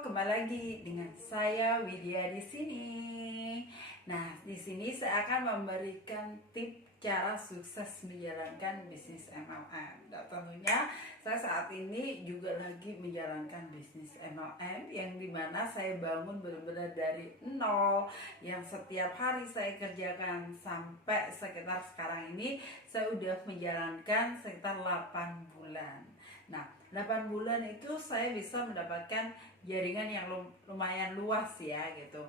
kembali lagi dengan saya Widya di sini. Nah, di sini saya akan memberikan tips cara sukses menjalankan bisnis MLM. Dan tentunya saya saat ini juga lagi menjalankan bisnis MLM yang dimana saya bangun benar-benar dari nol, yang setiap hari saya kerjakan sampai sekitar sekarang ini saya udah menjalankan sekitar 8 bulan. Nah, 8 bulan itu saya bisa mendapatkan jaringan yang lumayan luas ya gitu.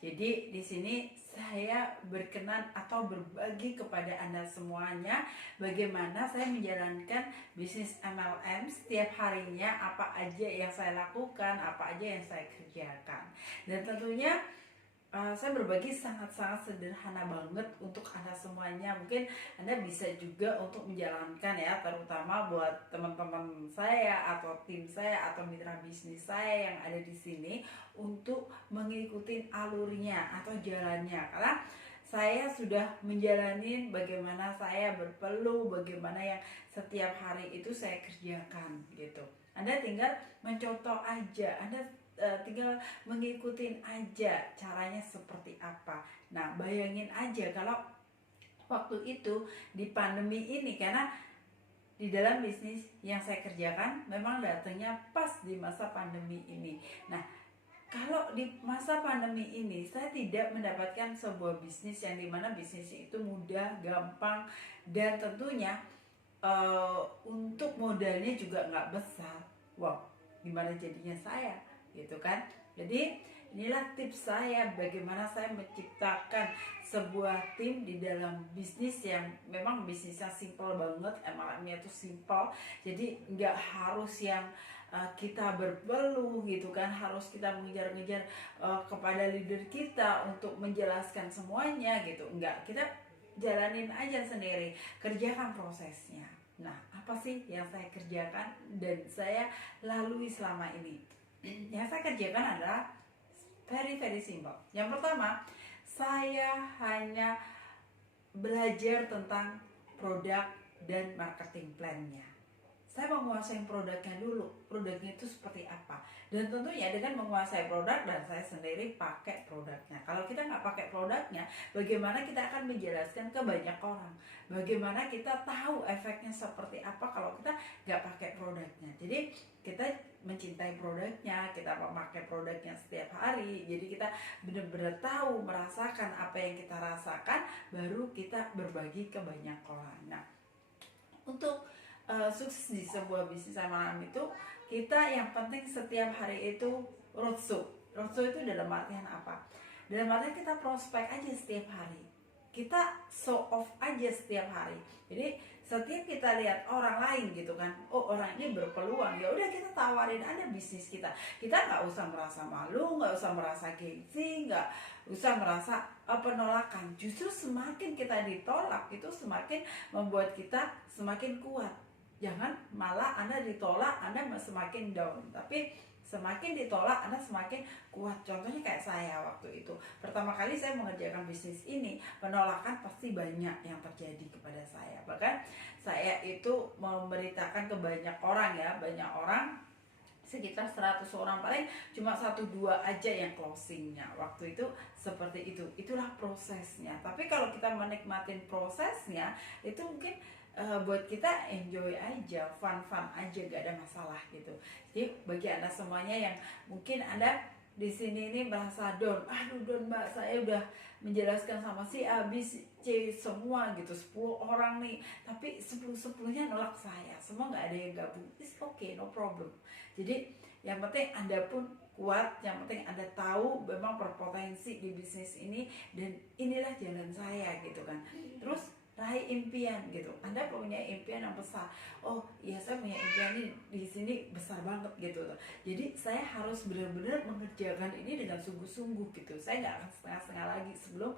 Jadi di sini saya berkenan atau berbagi kepada Anda semuanya bagaimana saya menjalankan bisnis MLM setiap harinya, apa aja yang saya lakukan, apa aja yang saya kerjakan. Dan tentunya saya berbagi sangat-sangat sederhana banget untuk Anda semuanya. Mungkin Anda bisa juga untuk menjalankan ya, terutama buat teman-teman saya atau tim saya atau mitra bisnis saya yang ada di sini untuk mengikuti alurnya atau jalannya. Karena saya sudah menjalani bagaimana saya berpeluh, bagaimana yang setiap hari itu saya kerjakan gitu. Anda tinggal mencontoh aja, Anda tinggal mengikutin aja caranya seperti apa. Nah, bayangin aja kalau waktu itu di pandemi ini, karena di dalam bisnis yang saya kerjakan memang datangnya pas di masa pandemi ini. Nah, kalau di masa pandemi ini saya tidak mendapatkan sebuah bisnis yang dimana bisnisnya itu mudah, gampang, dan tentunya untuk modalnya juga nggak besar. Wow, gimana jadinya saya gitu kan. Jadi inilah tips saya bagaimana saya menciptakan sebuah tim di dalam bisnis yang memang bisnisnya simple banget, MLM-nya itu simple. Jadi nggak harus yang kita berpeluh gitu kan, harus kita mengejar-ngejar kepada leader kita untuk menjelaskan semuanya gitu. Enggak, kita jalanin aja sendiri, kerjakan prosesnya. Nah, apa sih yang saya kerjakan dan saya lalui selama ini? Yang saya kerjakan adalah very simple. Yang pertama, saya hanya belajar tentang produk dan marketing plan-nya. Saya menguasai produknya dulu, produknya itu seperti apa. Dan tentunya dengan menguasai produk dan saya sendiri pakai produknya. Kalau kita nggak pakai produknya, bagaimana kita akan menjelaskan ke banyak orang? Bagaimana kita tahu efeknya seperti apa kalau kita nggak pakai produknya? Jadi kita mencintai produknya, kita memakai produknya setiap hari. Jadi kita benar-benar tahu, merasakan apa yang kita rasakan, baru kita berbagi ke banyak orang. Nah, untuk sukses di sebuah bisnis MLM itu, kita yang penting setiap hari itu roadshow. Roadshow itu dalam artian apa? Dalam artian kita prospek aja setiap hari, kita show off aja setiap hari. Jadi setiap kita lihat orang lain gitu kan, oh orang ini berpeluang, ya udah kita tawarin aja bisnis kita. Kita nggak usah merasa malu, nggak usah merasa gengsi, nggak usah merasa penolakan. Justru semakin kita ditolak itu semakin membuat kita semakin kuat. Jangan malah Anda ditolak, Anda semakin down. Tapi semakin ditolak, Anda semakin kuat. Contohnya kayak saya waktu itu. Pertama kali saya mengerjakan bisnis ini, penolakan pasti banyak yang terjadi kepada saya. Bahkan saya itu memberitakan ke banyak orang ya, banyak orang, sekitar 100 orang, paling cuma 1-2 aja yang closingnya. Waktu itu seperti itu. Itulah prosesnya. Tapi kalau kita menikmatin prosesnya, itu mungkin buat kita enjoy aja, fun aja, gak ada masalah gitu. Jadi bagi Anda semuanya yang mungkin Anda di sini ini merasa down, aduh down mbak, saya udah menjelaskan sama si A, B, C semua gitu, 10 orang nih, tapi 10-10nya nolak saya, semua nggak ada yang gabung. It's okay, no problem. Jadi yang penting Anda pun kuat, yang penting Anda tahu memang berpotensi di bisnis ini dan inilah jalan saya gitu kan. Terus raih impian gitu. Anda punya impian yang besar. Oh iya, saya punya impian ini di sini besar banget gitu. Jadi saya harus benar-benar mengerjakan ini dengan sungguh-sungguh gitu. Saya nggak akan setengah-setengah lagi sebelum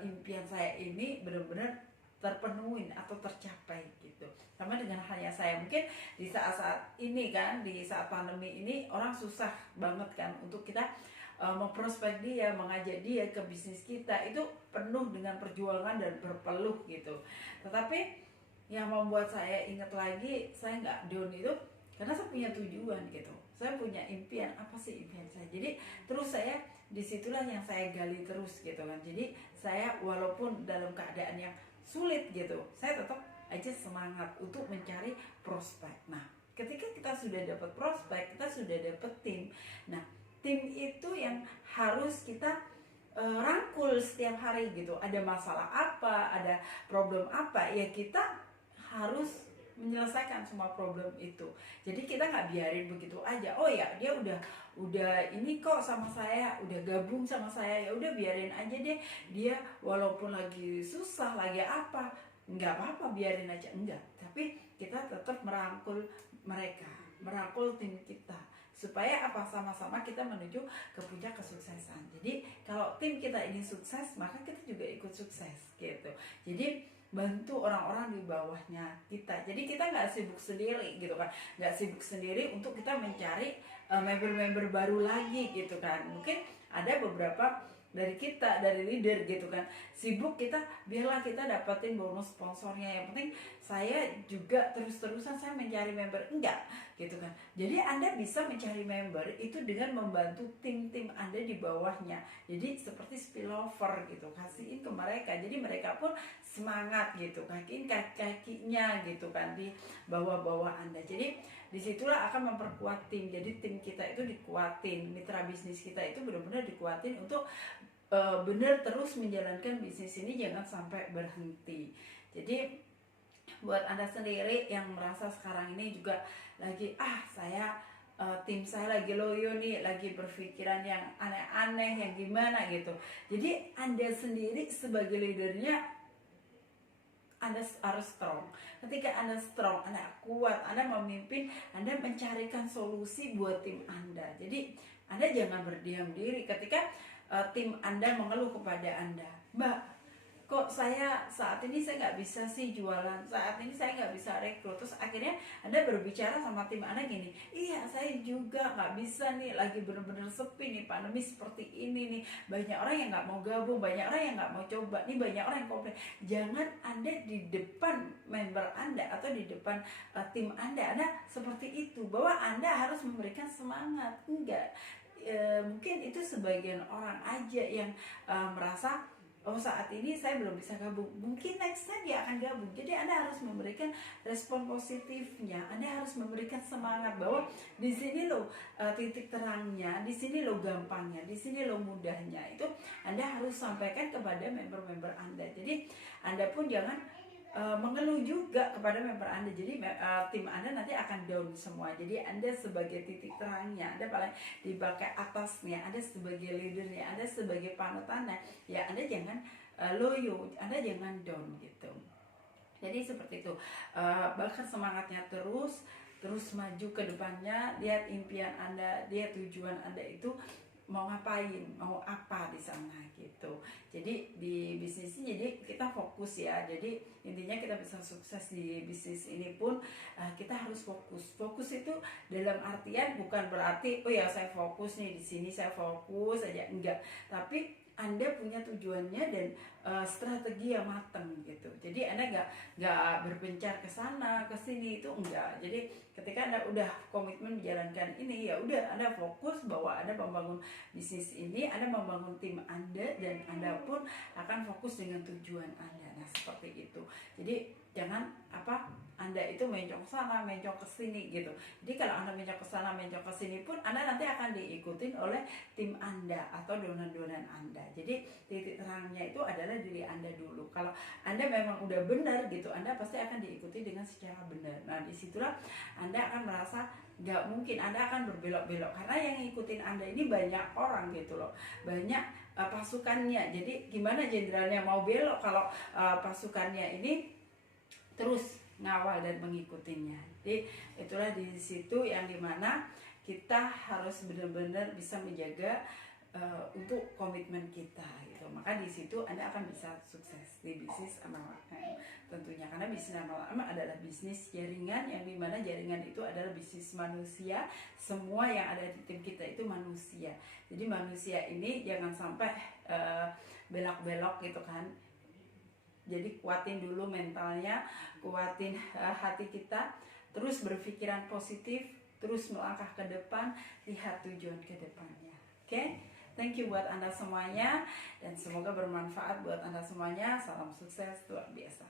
impian saya ini benar-benar terpenuhi atau tercapai gitu. Sama dengan halnya saya, mungkin di saat-saat ini kan, di saat pandemi ini orang susah banget kan untuk kita memprospek dia, mengajak dia ke bisnis kita, itu penuh dengan perjuangan dan berpeluh gitu. Tetapi yang membuat saya ingat lagi, saya nggak down itu karena saya punya tujuan gitu. saya punya impian, apa sih impian saya. Jadi terus saya disitulah yang saya gali terus gitu kan. Jadi saya walaupun dalam keadaan yang sulit gitu, saya tetap aja semangat untuk mencari prospek. Nah, ketika kita sudah dapat prospek, kita sudah dapat tim. Nah, tim itu yang harus kita rangkul setiap hari gitu. Ada masalah apa, ada problem apa, ya kita harus menyelesaikan semua problem itu. Jadi kita nggak biarin begitu aja. Oh ya, dia udah ini kok sama saya, udah gabung sama saya, ya udah biarin aja deh. Dia walaupun lagi susah, lagi apa, nggak apa-apa, biarin aja. Enggak, tapi kita tetap merangkul mereka, merangkul tim kita, supaya apa, sama-sama kita menuju ke puncak kesuksesan. Jadi kalau tim kita ini sukses, maka kita juga ikut sukses gitu. Jadi bantu orang-orang di bawahnya kita. Jadi kita nggak sibuk sendiri gitu kan, nggak sibuk sendiri untuk kita mencari member-member baru lagi gitu kan. Mungkin ada beberapa dari kita, dari leader gitu kan, sibuk kita, biarlah kita dapetin bonus sponsornya, yang penting saya juga terus-terusan saya mencari member. Enggak gitu kan. Jadi Anda bisa mencari member itu dengan membantu tim-tim Anda di bawahnya. Jadi seperti spillover gitu, kasihin ke mereka, jadi mereka pun semangat gitu, kakinya gitu kan di bawah-bawah Anda. Jadi disitulah akan memperkuat tim. Jadi tim kita itu dikuatin, mitra bisnis kita itu benar-benar dikuatin untuk benar terus menjalankan bisnis ini, jangan sampai berhenti. Jadi buat Anda sendiri yang merasa sekarang ini juga lagi saya tim saya lagi loyo nih, lagi berpikiran yang aneh-aneh, yang gimana gitu. Jadi Anda sendiri sebagai leadernya, Anda harus strong. Ketika Anda strong, Anda kuat, Anda memimpin, Anda mencarikan solusi buat tim Anda. Jadi Anda jangan berdiam diri ketika tim Anda mengeluh kepada Anda, Mbak, kok saya saat ini saya nggak bisa sih jualan, saat ini saya nggak bisa rekrut. Terus akhirnya Anda berbicara sama tim Anda gini, iya saya juga nggak bisa nih, lagi bener-bener sepi nih, pandemi seperti ini nih, banyak orang yang nggak mau gabung, banyak orang yang nggak mau coba nih, banyak orang yang komplain. Jangan Anda di depan member Anda atau di depan tim Anda seperti itu, bahwa Anda harus memberikan semangat. Enggak, mungkin itu sebagian orang aja yang merasa, oh saat ini saya belum bisa gabung, mungkin next time dia akan gabung. Jadi Anda harus memberikan respon positifnya, Anda harus memberikan semangat bahwa di sini loh titik terangnya, di sini loh gampangnya, di sini loh mudahnya. Itu Anda harus sampaikan kepada member-member Anda. Jadi Anda pun jangan mengeluh juga kepada member Anda. Jadi tim Anda nanti akan down semua. Jadi Anda sebagai titik terangnya, Anda paling di bagian atasnya, Anda sebagai leadernya, Anda sebagai panutannya, ya Anda jangan loyo, Anda jangan down gitu. Jadi seperti itu, bakar semangatnya terus maju ke depannya. Lihat impian Anda, lihat tujuan Anda itu mau ngapain, mau apa di sana gitu. Jadi di bisnis ini, jadi kita fokus ya. Jadi intinya kita bisa sukses di bisnis ini pun kita harus fokus. Fokus itu dalam artian bukan berarti oh ya saya fokus nih di sini, saya fokus aja, enggak. Tapi Anda punya tujuannya dan strategi yang matang gitu. Jadi Anda nggak berpencar ke sana ke sini, itu enggak. Jadi ketika Anda udah komitmen menjalankan ini, ya udah Anda fokus bahwa Anda membangun bisnis ini, Anda membangun tim Anda, dan Anda pun akan fokus dengan tujuan Anda. Nah seperti itu. Jadi jangan Anda itu mencong sana, mencong ke sini gitu. Jadi kalau Anda mencong ke sana, mencong ke sini pun Anda nanti akan diikutin oleh tim Anda atau donan-donan Anda. Jadi titik terangnya itu adalah diri Anda dulu. Kalau Anda memang udah benar gitu, Anda pasti akan diikuti dengan secara benar. Nah disitulah Anda akan merasa nggak mungkin, Anda akan berbelok-belok karena yang ngikutin Anda ini banyak orang gitu loh, banyak pasukannya. Jadi gimana jenderalnya mau belok kalau pasukannya ini terus ngawal dan mengikutinya. Jadi itulah di situ yang dimana kita harus benar-benar bisa menjaga untuk komitmen kita gitu. Maka di situ Anda akan bisa sukses di bisnis MLM tentunya, karena bisnis MLM adalah bisnis jaringan, yang dimana jaringan itu adalah bisnis manusia. Semua yang ada di tim kita itu manusia. Jadi manusia ini jangan sampai belok-belok gitu kan. Jadi kuatin dulu mentalnya, kuatin hati kita, terus berpikiran positif, terus melangkah ke depan, lihat tujuan ke depannya. Oke? Thank you buat Anda semuanya dan semoga bermanfaat buat Anda semuanya. Salam sukses luar biasa.